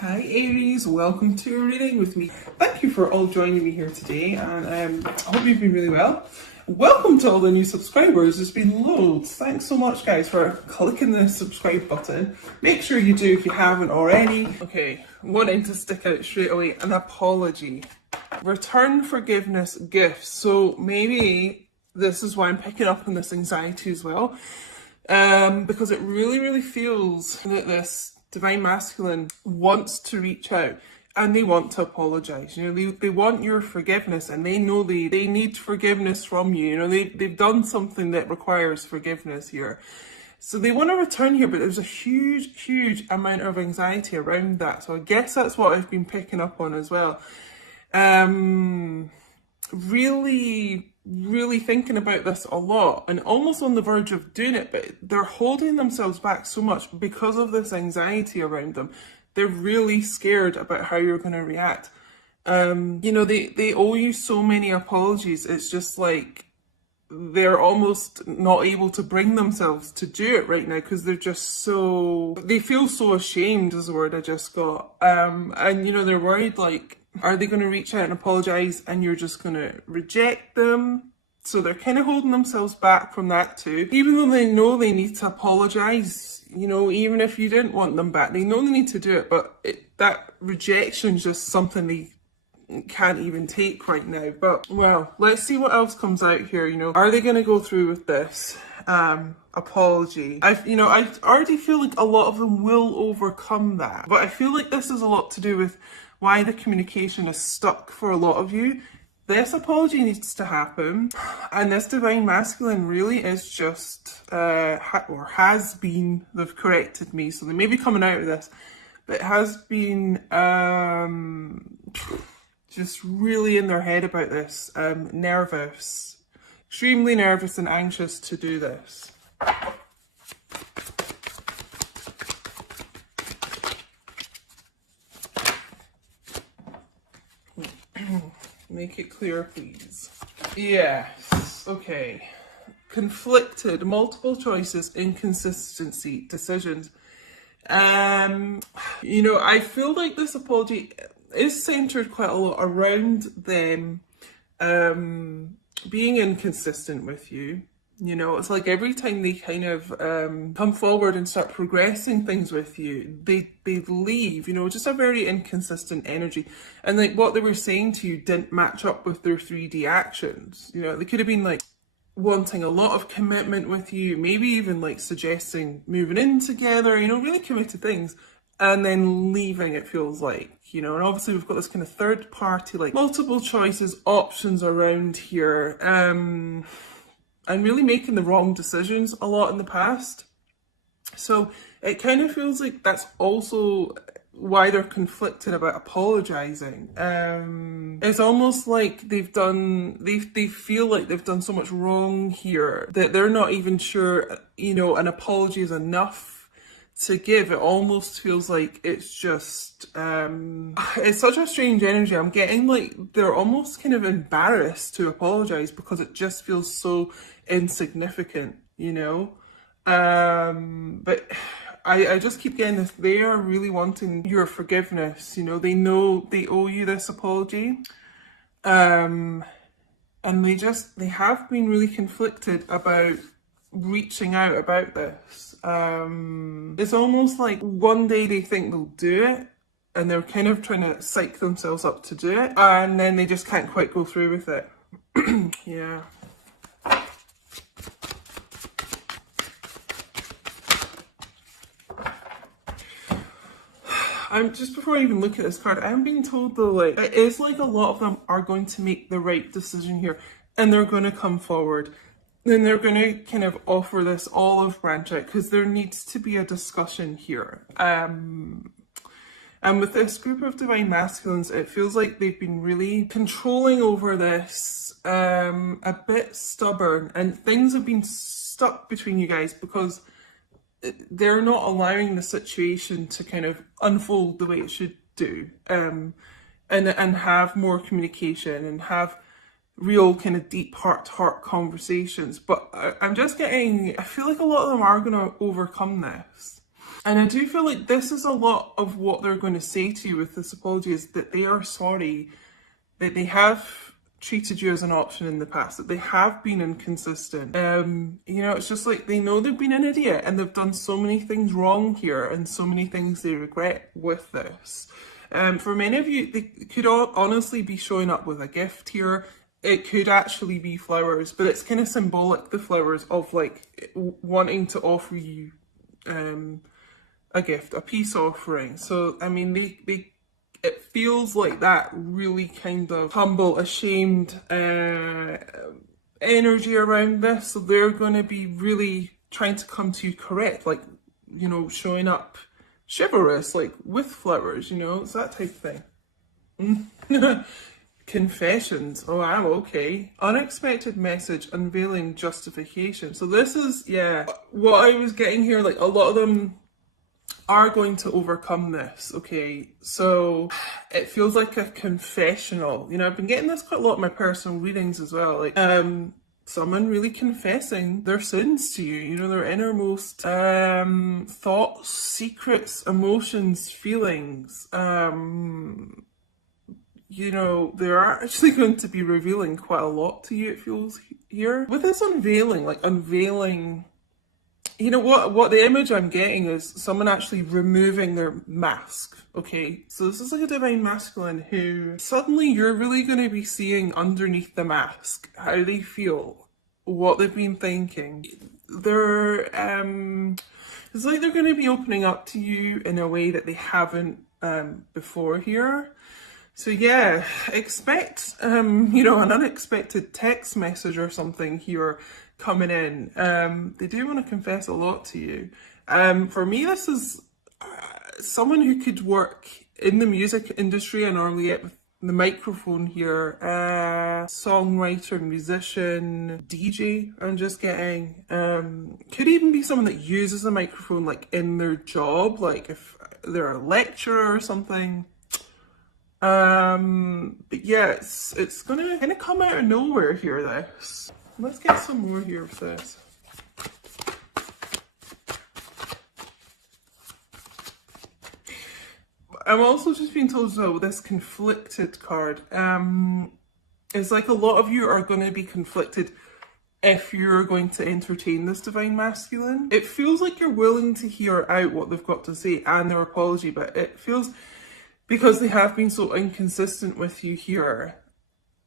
Hi Aries, welcome to your reading with me. Thank you for all joining me here today, and I hope you've been really well. Welcome to all the new subscribers. There's been loads. Thanks so much guys for clicking the subscribe button. Make sure you do if you haven't already. Okay, wanting to stick out straight away, an apology. Return forgiveness gifts. So maybe this is why I'm picking up on this anxiety as well. Because it really feels that this divine masculine wants to reach out and they want to apologize. You know, they want your forgiveness, and they know they need forgiveness from you. You know, they've done something that requires forgiveness here. So they want to return here, but there's a huge amount of anxiety around that. So I guess that's what I've been picking up on as well. Really thinking about this a lot and almost on the verge of doing it, but they're holding themselves back so much because of this anxiety around them. They're really scared about how you're going to react. You know, they owe you so many apologies. It's just like they're almost not able to bring themselves to do it right now because they're just they feel so ashamed is the word I just got. And you know, they're worried, like, are they going to reach out and apologize and you're just going to reject them? So they're kind of holding themselves back from that too. Even though they know they need to apologize, you know, even if you didn't want them back, they know they need to do it, but that rejection is just something they can't even take right now. But, well, let's see what else comes out here, you know. Are they going to go through with this apology? I already feel like a lot of them will overcome that. But I feel like this is a lot to do with why the communication is stuck for a lot of you. This apology needs to happen, and this divine masculine really is just, or has been, they've corrected me, so they may be coming out of this, but it has been just really in their head about this, nervous, extremely nervous and anxious to do this. Make it clear, please. Yes, okay. Conflicted, multiple choices, inconsistency, decisions. You know, I feel like this apology is centered quite a lot around them being inconsistent with you. You know, it's like every time they kind of come forward and start progressing things with you, they leave, you know, just a very inconsistent energy. And like what they were saying to you didn't match up with their 3D actions. You know, they could have been like wanting a lot of commitment with you, maybe even like suggesting moving in together, you know, really committed things, and then leaving, it feels like, you know. And obviously we've got this kind of third party, like multiple choices, options around here. And really making the wrong decisions a lot in the past. So it kind of feels like that's also why they're conflicted about apologizing. It's almost like they feel like they've done so much wrong here that they're not even sure, you know, an apology is enough to give. It almost feels like it's just, it's such a strange energy. I'm getting like they're almost kind of embarrassed to apologize because it just feels so insignificant, you know. But I just keep getting this. They are really wanting your forgiveness, you know. They know they owe you this apology. And they have been really conflicted about reaching out about this. It's almost like one day they think they'll do it and they're kind of trying to psych themselves up to do it, and then they just can't quite go through with it. Yeah. Just before I even look at this card, I'm being told though, like, it is like a lot of them are going to make the right decision here, and they're going to come forward. Then they're going to kind of offer this olive branch out because there needs to be a discussion here. And with this group of divine masculines, it feels like they've been really controlling over this, a bit stubborn, and things have been stuck between you guys because they're not allowing the situation to kind of unfold the way it should do, and have more communication and have real kind of deep heart-to-heart conversations. But I'm just getting, I feel like a lot of them are going to overcome this. And I do feel like this is a lot of what they're going to say to you with this apology, is that they are sorry, that they have treated you as an option in the past, that they have been inconsistent. You know, it's just like they know they've been an idiot and they've done so many things wrong here and so many things they regret with this. For many of you, they could honestly be showing up with a gift here. It could actually be flowers, but it's kind of symbolic, the flowers, of like wanting to offer you a gift, a peace offering. So, I mean, it feels like that really kind of humble, ashamed energy around this. So they're going to be really trying to come to you correct, like, you know, showing up chivalrous, like with flowers, you know, it's that type of thing. Confessions. Oh, wow, okay. Unexpected message, unveiling justification. So this is, yeah, what I was getting here, like a lot of them are going to overcome this, okay? So it feels like a confessional. You know, I've been getting this quite a lot in my personal readings as well. Like, someone really confessing their sins to you, you know, their innermost thoughts, secrets, emotions, feelings. You know, they're actually going to be revealing quite a lot to you, it feels here. With this unveiling, like unveiling, you know, what the image I'm getting is someone actually removing their mask, okay? So this is like a divine masculine who suddenly you're really going to be seeing underneath the mask how they feel, what they've been thinking. They're, it's like they're going to be opening up to you in a way that they haven't before here. So yeah, expect, you know, an unexpected text message or something here coming in. They do want to confess a lot to you. For me, this is someone who could work in the music industry. I normally get with the microphone here. Songwriter, musician, DJ, I'm just getting. Could even be someone that uses a microphone like in their job, like if they're a lecturer or something. But yeah, it's gonna kind of come out of nowhere here, this. Let's get some more here with this. I'm also just being told as well with this conflicted card. It's like a lot of you are going to be conflicted if you're going to entertain this divine masculine. It feels like you're willing to hear out what they've got to say and their apology, but it feels, because they have been so inconsistent with you here.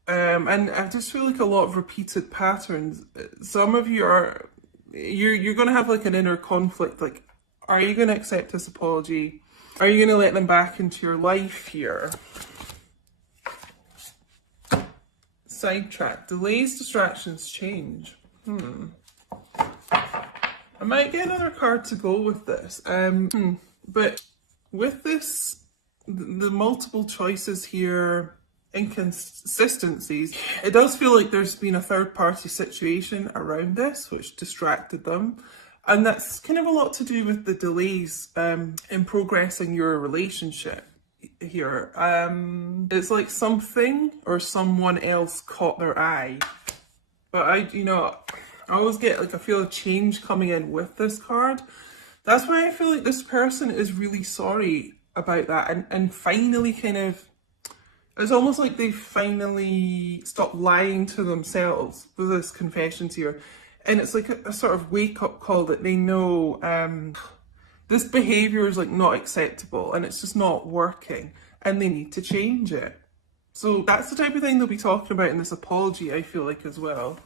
And I just feel like a lot of repeated patterns. Some of you are, you're going to have like an inner conflict. Like, are you going to accept this apology? Are you going to let them back into your life here? Sidetrack. Delays, distractions, change. I might get another card to go with this. But with this, the multiple choices here, inconsistencies, it does feel like there's been a third party situation around this which distracted them, and that's kind of a lot to do with the delays in progressing your relationship here. It's like something or someone else caught their eye, but I always get like a feel of change coming in with this card. That's why I feel like this person is really sorry about that, and finally kind of, it's almost like they finally stopped lying to themselves with this confessions here. And it's like a sort of wake-up call that they know this behaviour is like not acceptable and it's just not working and they need to change it. So that's the type of thing they'll be talking about in this apology, I feel like, as well.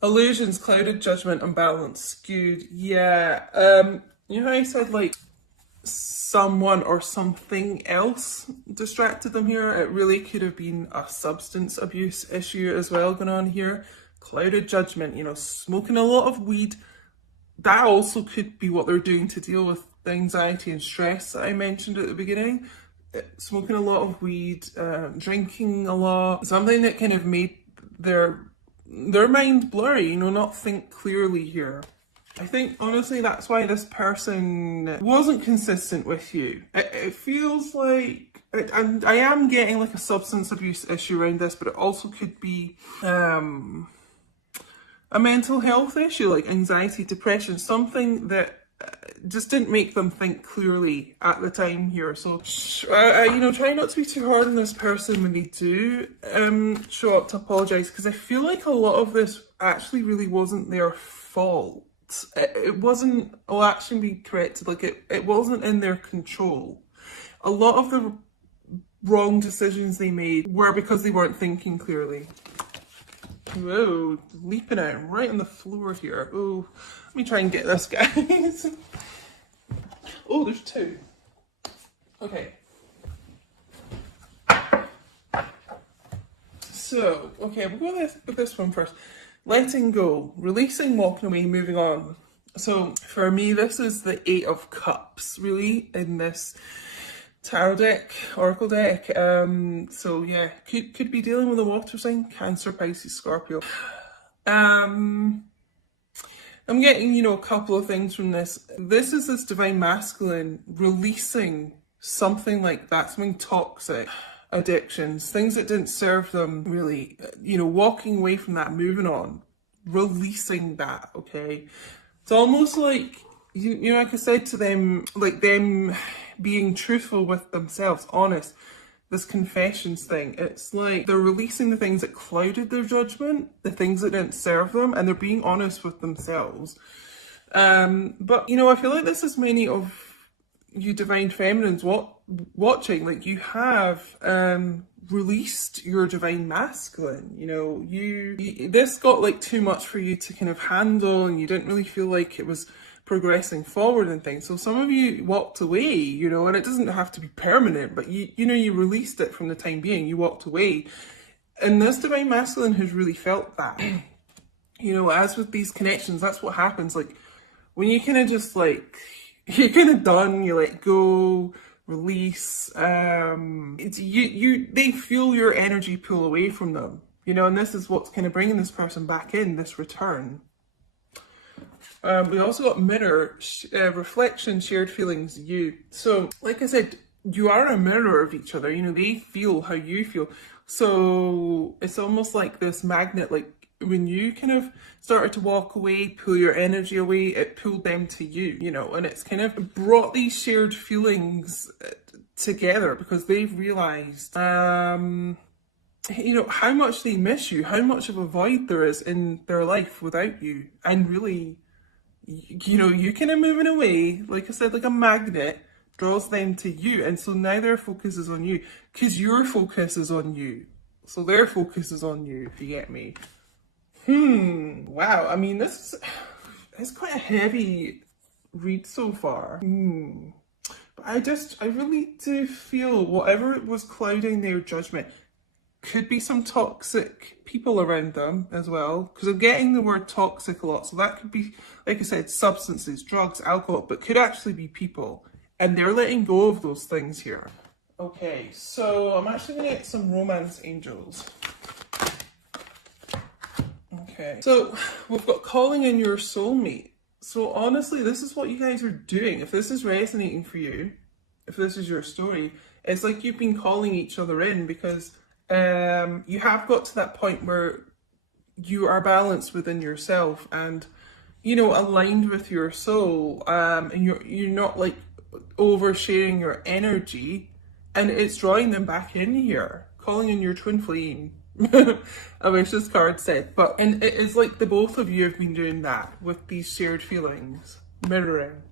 Illusions, clouded, judgment, unbalanced, skewed. Yeah. You know how I said like someone or something else distracted them here? It really could have been a substance abuse issue as well going on here. Clouded judgment, you know, smoking a lot of weed. That also could be what they're doing to deal with the anxiety and stress that I mentioned at the beginning. Smoking a lot of weed, drinking a lot, something that kind of made their mind blurry, you know, not think clearly here. I think, honestly, that's why this person wasn't consistent with you. It feels like And I am getting like a substance abuse issue around this, but it also could be a mental health issue, like anxiety, depression, something that just didn't make them think clearly at the time here. So, you know, try not to be too hard on this person when they do show up to apologise, because I feel like a lot of this actually really wasn't their fault. It wasn't, I'll actually be corrected, like it wasn't in their control. A lot of the wrong decisions they made were because they weren't thinking clearly. Whoa, leaping out right on the floor here. Oh, let me try and get this, guys. Oh, there's two. Okay. So, okay, we'll go with this one first. Letting go, releasing, walking away, moving on. So, for me, this is the Eight of Cups, really, in this tarot deck, oracle deck. So yeah, could be dealing with a water sign, Cancer, Pisces, Scorpio. I'm getting, you know, a couple of things from this. This is this divine masculine releasing something like that, something toxic, addictions, things that didn't serve them really, you know, walking away from that, moving on, releasing that, okay? It's almost like, you know, like I said to them, like them being truthful with themselves, honest, this confessions thing, it's like they're releasing the things that clouded their judgment, the things that didn't serve them, and they're being honest with themselves. But, you know, I feel like this is many of you divine feminines watching, like you have released your divine masculine, you know, you this got like too much for you to kind of handle, and you didn't really feel like it was progressing forward and things. So some of you walked away, you know, and it doesn't have to be permanent, but you know, you released it from the time being, you walked away. And this divine masculine has really felt that. You know, as with these connections, that's what happens. Like when you kind of just like, you're kind of done, you let go, release, it's they feel your energy pull away from them, you know, and this is what's kind of bringing this person back in, this return. We also got mirror, reflection, shared feelings, you. So, like I said, you are a mirror of each other. You know, they feel how you feel. So it's almost like this magnet, like when you kind of started to walk away, pull your energy away, it pulled them to you, you know, and it's kind of brought these shared feelings together because they've realised, you know, how much they miss you, how much of a void there is in their life without you. And really, you know, you kind of moving away, like I said, like a magnet draws them to you. And so now their focus is on you because your focus is on you. So their focus is on you, if you get me. Wow. I mean, this is quite a heavy read so far. But I really do feel whatever was clouding their judgment could be some toxic people around them as well, because I'm getting the word toxic a lot. So that could be, like I said, substances, drugs, alcohol, but could actually be people. And they're letting go of those things here. Okay, so I'm actually going to get some romance angels. Okay, so we've got calling in your soulmate. So honestly, this is what you guys are doing. If this is resonating for you, if this is your story, it's like you've been calling each other in because you have got to that point where you are balanced within yourself and, you know, aligned with your soul, and you're not like oversharing your energy, and it's drawing them back in here, calling in your twin flame. I wish this card said, and it is like the both of you have been doing that with these shared feelings, mirroring.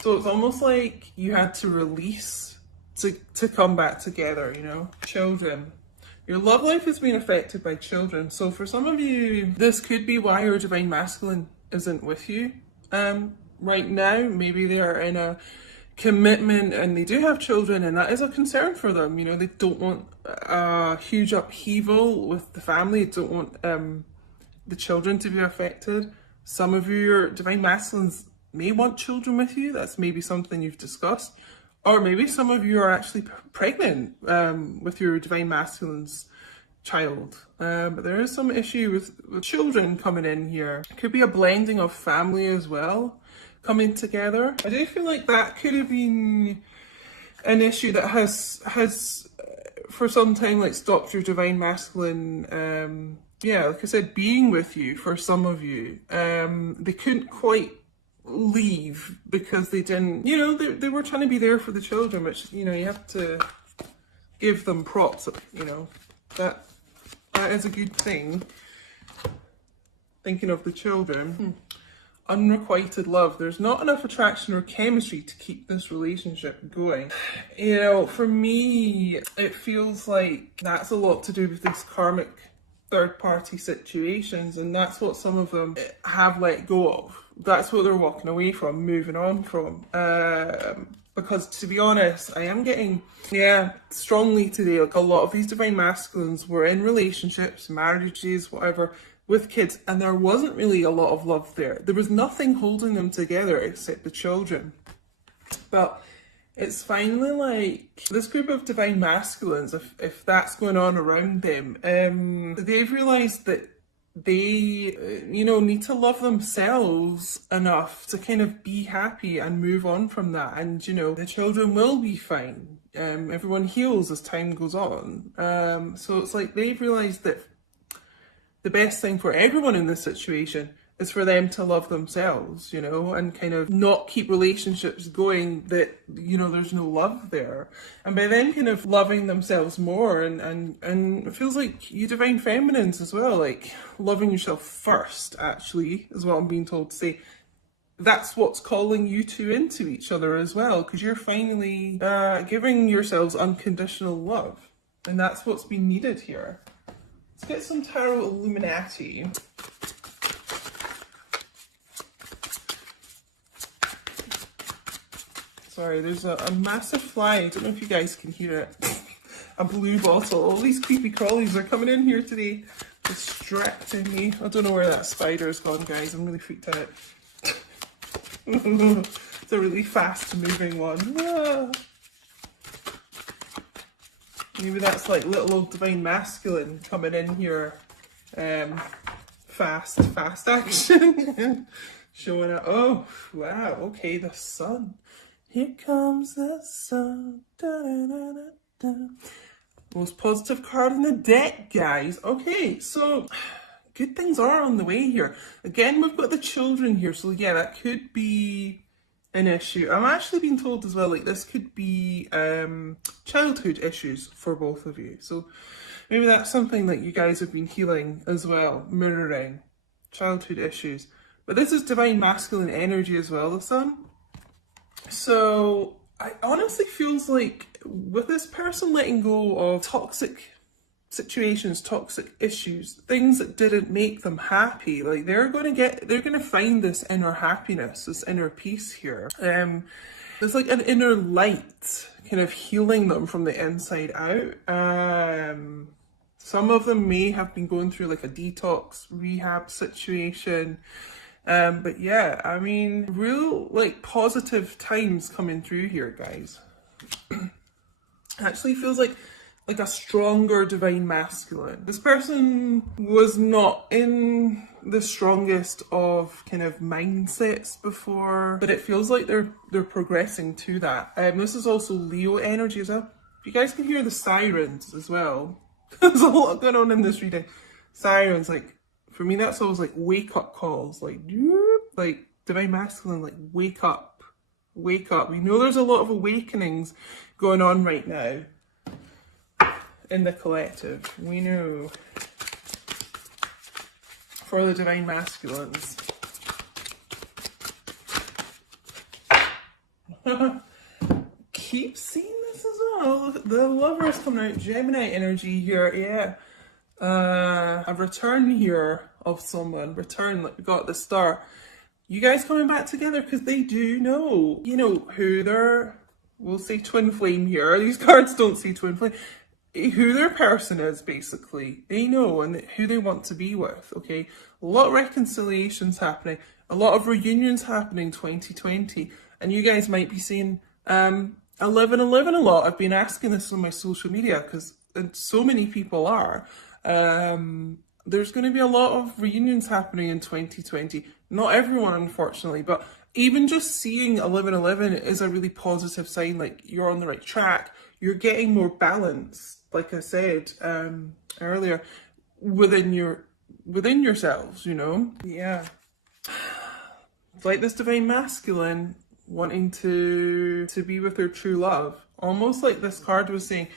So it's almost like you had to release to come back together, you know. Children. Your love life has been affected by children. So for some of you, this could be why your divine masculine isn't with you right now. Maybe they are in a commitment and they do have children, and that is a concern for them. You know, they don't want a huge upheaval with the family. They don't want the children to be affected. Some of you, your divine masculines may want children with you. That's maybe something you've discussed. Or maybe some of you are actually pregnant with your divine masculine's child. But there is some issue with children coming in here. It could be a blending of family as well, coming together. I do feel like that could have been an issue that has for some time like stopped your divine masculine, yeah, like I said, being with you. For some of you, they couldn't quite leave because they didn't, you know, they were trying to be there for the children, which, you know, you have to give them props, you know, that is a good thing. Thinking of the children. Unrequited love. There's not enough attraction or chemistry to keep this relationship going. You know, for me, it feels like that's a lot to do with these karmic third-party situations, and that's what some of them have let go of. That's what they're walking away from, moving on from. Because to be honest, I am getting, yeah, strongly today, like a lot of these divine masculines were in relationships, marriages, whatever, with kids, and there wasn't really a lot of love there. There was nothing holding them together except the children. But it's finally like this group of divine masculines, if that's going on around them, they've realised that they, you know, need to love themselves enough to kind of be happy and move on from that. And, you know, the children will be fine. Everyone heals as time goes on. So it's like they've realised that the best thing for everyone in this situation is for them to love themselves, you know, and kind of not keep relationships going that, you know, there's no love there. And by then kind of loving themselves more, and it feels like you divine feminines as well, like loving yourself first, actually, is what I'm being told to say. That's what's calling you two into each other as well, because you're finally giving yourselves unconditional love. And that's what's been needed here. Let's get some Tarot Illuminati. Sorry, there's a massive fly. I don't know if you guys can hear it. A blue bottle. All these creepy crawlies are coming in here today, distracting me. I don't know where that spider's gone, guys. I'm really freaked out. It's a really fast moving one. Ah. Maybe that's like little old divine masculine coming in here. Fast action. Showing it. Oh, wow. Okay, the sun. Here comes the sun. Da, da, da, da, da. Most positive card in the deck, guys. Okay, so good things are on the way here. Again, we've got the children here. So yeah, that could be an issue. I'm actually being told as well, like this could be childhood issues for both of you. So maybe that's something that you guys have been healing as well, mirroring childhood issues. But this is divine masculine energy as well, the sun. So I honestly feels like with this person letting go of toxic situations, toxic issues, things that didn't make them happy, like they're gonna find this inner happiness, this inner peace here. There's like an inner light kind of healing them from the inside out. Some of them may have been going through like a detox rehab situation. But yeah, I mean, real like positive times coming through here, guys. Actually feels like a stronger divine masculine. This person was not in the strongest of kind of mindsets before, but it feels like they're progressing to that. This is also Leo energy as well. You guys can hear the sirens as well. There's a lot going on in this reading. Sirens, like for me, that's always like wake up calls, like divine masculine, like wake up, wake up. We know there's a lot of awakenings going on right now in the collective. We know for the divine masculines. Keep seeing this as well. The lovers coming out, Gemini energy here, yeah. A return here of someone, return, like we got the star. You guys coming back together because they do know, you know, who their, we'll say twin flame here. These cards don't say twin flame. Who their person is, basically. They know, and who they want to be with, okay? A lot of reconciliations happening, a lot of reunions happening 2020, and you guys might be seeing 1111 a lot. I've been asking this on my social media because so many people are. There's going to be a lot of reunions happening in 2020. Not everyone, unfortunately, but even just seeing 1111 is a really positive sign, like you're on the right track. You're getting more balance, like I said earlier, within yourselves, you know? Yeah. It's like this divine masculine wanting to be with their true love. Almost like this card was saying,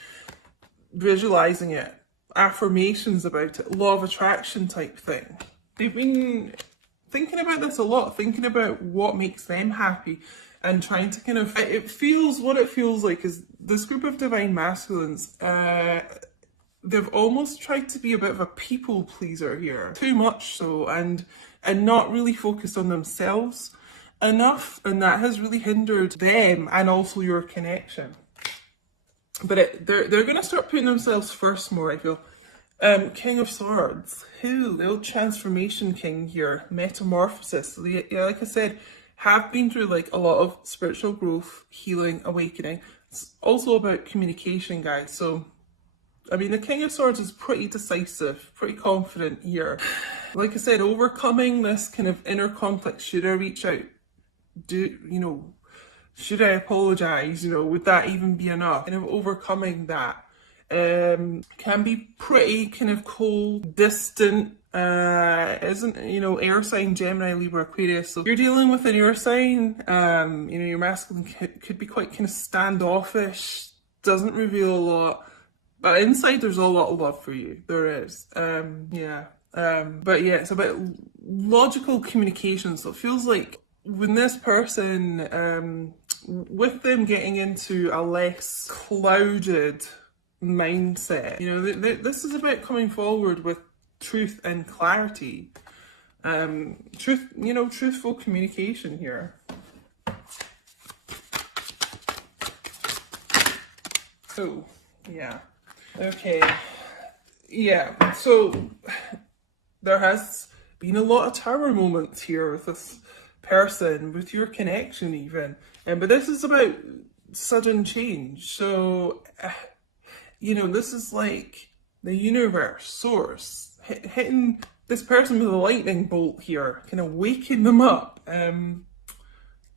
visualizing it, affirmations about it, law of attraction type thing. They've been thinking about this a lot, thinking about what makes them happy and trying to kind of, what it feels like is this group of divine masculines, they've almost tried to be a bit of a people pleaser here, too much so, and not really focused on themselves enough, and that has really hindered them and also your connection. But they're going to start putting themselves first more, I feel. King of Swords, the old transformation king here, metamorphosis. Yeah, like I said, have been through like a lot of spiritual growth, healing, awakening. It's also about communication, guys. So, I mean, the King of Swords is pretty decisive, pretty confident here. Like I said, overcoming this kind of inner conflict. Should I reach out? Should I apologize? Would that even be enough? Kind of overcoming that can be pretty kind of cold, distant, isn't, air sign, Gemini, Libra, Aquarius. So you're dealing with an air sign, your masculine could be quite kind of standoffish, doesn't reveal a lot, but inside there's a lot of love for you. There is. But yeah, it's about logical communication. So it feels like when this person, with them getting into a less clouded mindset, this is about coming forward with truth and clarity. Truthful communication here. Oh, yeah. Okay. Yeah, so there has been a lot of tower moments here with this person, with your connection even. But this is about sudden change. So, this is like the universe, source, hitting this person with a lightning bolt here, kind of waking them up,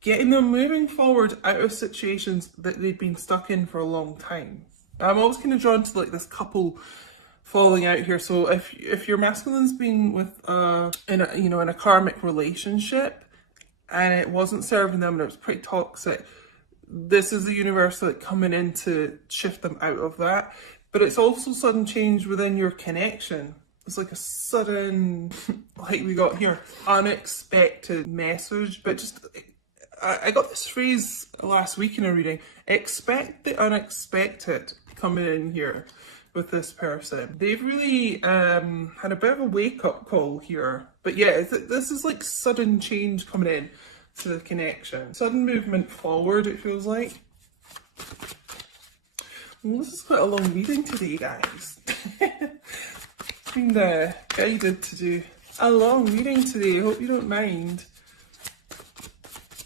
getting them moving forward out of situations that they've been stuck in for a long time. I'm always kind of drawn to like this couple falling out here. So if your masculine's been with in a karmic relationship and it wasn't serving them and it was pretty toxic, this is the universe like coming in to shift them out of that. But it's also sudden change within your connection. It's like a sudden, like we got here, unexpected message. But just, I got this phrase last week in a reading, expect the unexpected coming in here with this person. They've really had a bit of a wake-up call here. But yeah, this is like sudden change coming in to the connection. Sudden movement forward, it feels like. Well, this is quite a long reading today, guys. Been guided to do a long reading today. Hope you don't mind.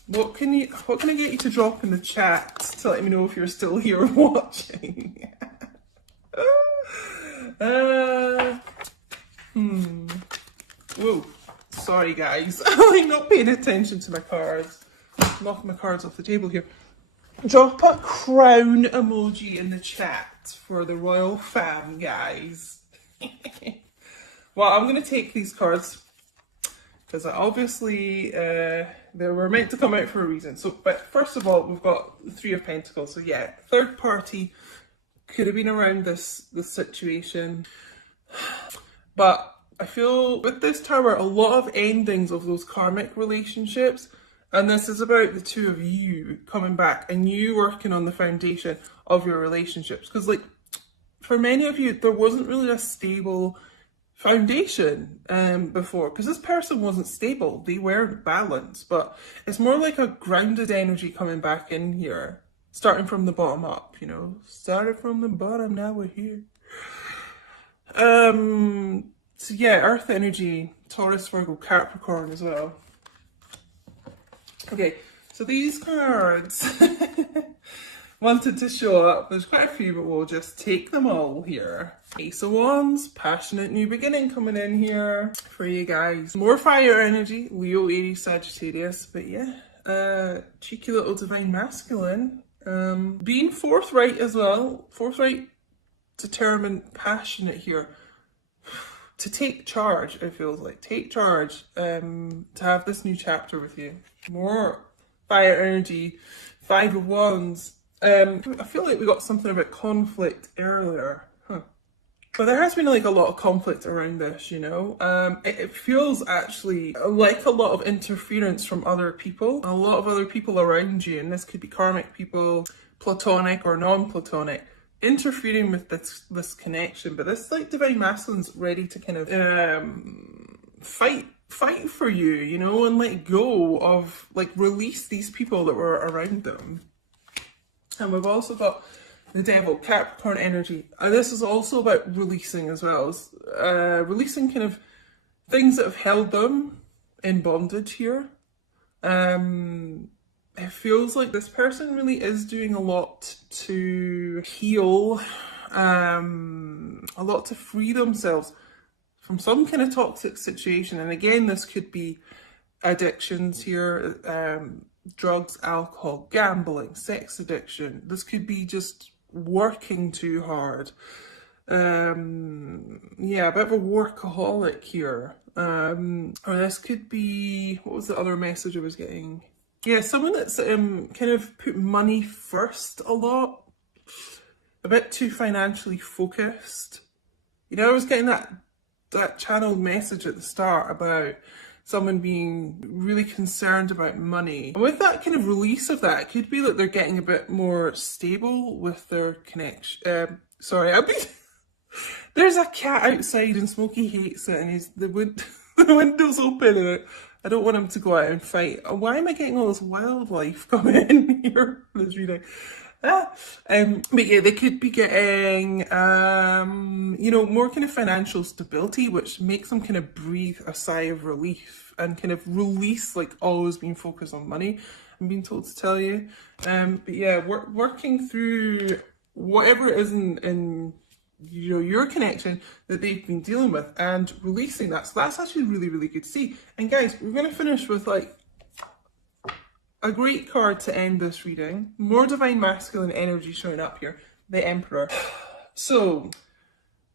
What can I get you to drop in the chat to let me know if you're still here watching? Whoa, sorry guys. I'm not paying attention to my cards. Knocking my cards off the table here. Drop a crown emoji in the chat for the royal fam, guys. Well, I'm going to take these cards because obviously they were meant to come out for a reason. So, but first of all, we've got the Three of Pentacles. So yeah, third party could have been around this situation. But I feel with this tower, a lot of endings of those karmic relationships. And this is about the two of you coming back and you working on the foundation of your relationships. Because like, for many of you, there wasn't really a stable foundation before. Because this person wasn't stable. They weren't balanced. But it's more like a grounded energy coming back in here. Starting from the bottom up, Started from the bottom, now we're here. So yeah, Earth energy, Taurus, Virgo, Capricorn as well. Okay, so these cards wanted to show up. There's quite a few, but we'll just take them all here. Ace of Wands, passionate new beginning coming in here for you guys. More fire energy, Leo, Aries, Sagittarius. But yeah, cheeky little divine masculine. Being forthright as well. Forthright, determined, passionate here. To take charge, it feels like. Take charge, to have this new chapter with you. More fire energy, 5 of Wands. I feel like we got something about conflict earlier. But there has been like a lot of conflict around this, you know. It feels actually like a lot of interference from other people. A lot of other people around you, and this could be karmic people, platonic or non-platonic, interfering with this connection. But this like divine masculine's ready to kind of fight for you, you know, and let go of, like, release these people that were around them. And we've also got the Devil, Capricorn energy. This is also about releasing as well. It's, releasing kind of things that have held them in bondage here. It feels like this person really is doing a lot to heal, a lot to free themselves from some kind of toxic situation. And again, this could be addictions here, drugs, alcohol, gambling, sex addiction. This could be just working too hard. Yeah, a bit of a workaholic here. Or this could be, what was the other message I was getting? Yeah, someone that's kind of put money first a lot. A bit too financially focused. You know, I was getting that channeled message at the start about someone being really concerned about money. And with that kind of release of that, it could be that they're getting a bit more stable with their connection. Sorry, there's a cat outside and Smokey hates it, and the window's open, and I don't want him to go out and fight. Why am I getting all this wildlife coming in here for this reading? But yeah, they could be getting, you know, more kind of financial stability, which makes them kind of breathe a sigh of relief and kind of release, like, always being focused on money, I'm being told to tell you. But yeah, working through whatever it is in you know, your connection that they've been dealing with and releasing that. So that's actually really, really good to see. And guys, we're going to finish with, like, a great card to end this reading. More divine masculine energy showing up here. The Emperor. So,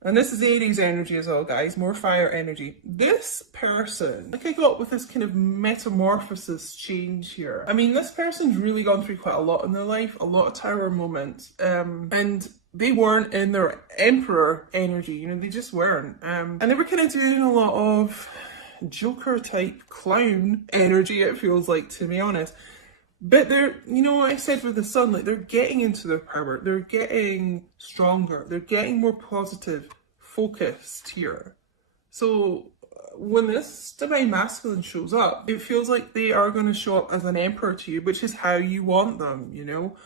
and this is Aries energy as well, guys. More fire energy. This person, like I got with this kind of metamorphosis change here. I mean, this person's really gone through quite a lot in their life. A lot of tower moments. And they weren't in their Emperor energy. You know, they just weren't. And they were kind of doing a lot of Joker type clown energy, it feels like, to be honest. But they're, you know what I said with the Sun, like, they're getting into their power, they're getting stronger, they're getting more positive, focused here. So when this divine masculine shows up, it feels like they are going to show up as an Emperor to you, which is how you want them, you know.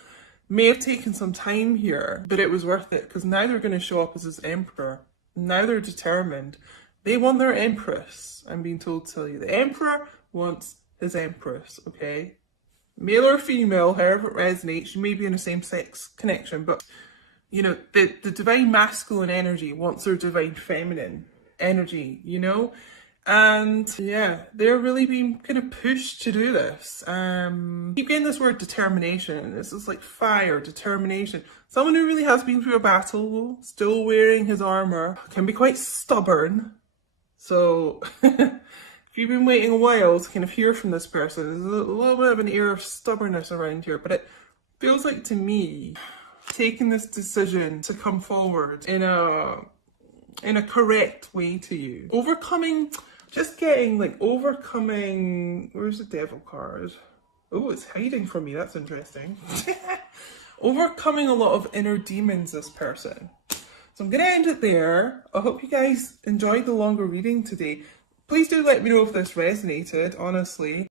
May have taken some time here, but it was worth it, because now they're going to show up as this Emperor. Now they're determined. They want their Empress, I'm being told to tell you. The Emperor wants his Empress, okay? Male or female, however it resonates. You may be in a same-sex connection, but, you know, the divine masculine energy wants their divine feminine energy, you know? And yeah, they're really being kind of pushed to do this. Keep getting this word determination. This is like fire, determination. Someone who really has been through a battle, still wearing his armor, can be quite stubborn. So if you've been waiting a while to kind of hear from this person, there's a little bit of an air of stubbornness around here, but it feels like, to me, taking this decision to come forward in a correct way to you. Overcoming, just getting, like, overcoming, where's the Devil card? Oh, it's hiding from me, that's interesting. Overcoming a lot of inner demons, this person. So I'm going to end it there. I hope you guys enjoyed the longer reading today. Please do let me know if this resonated, honestly.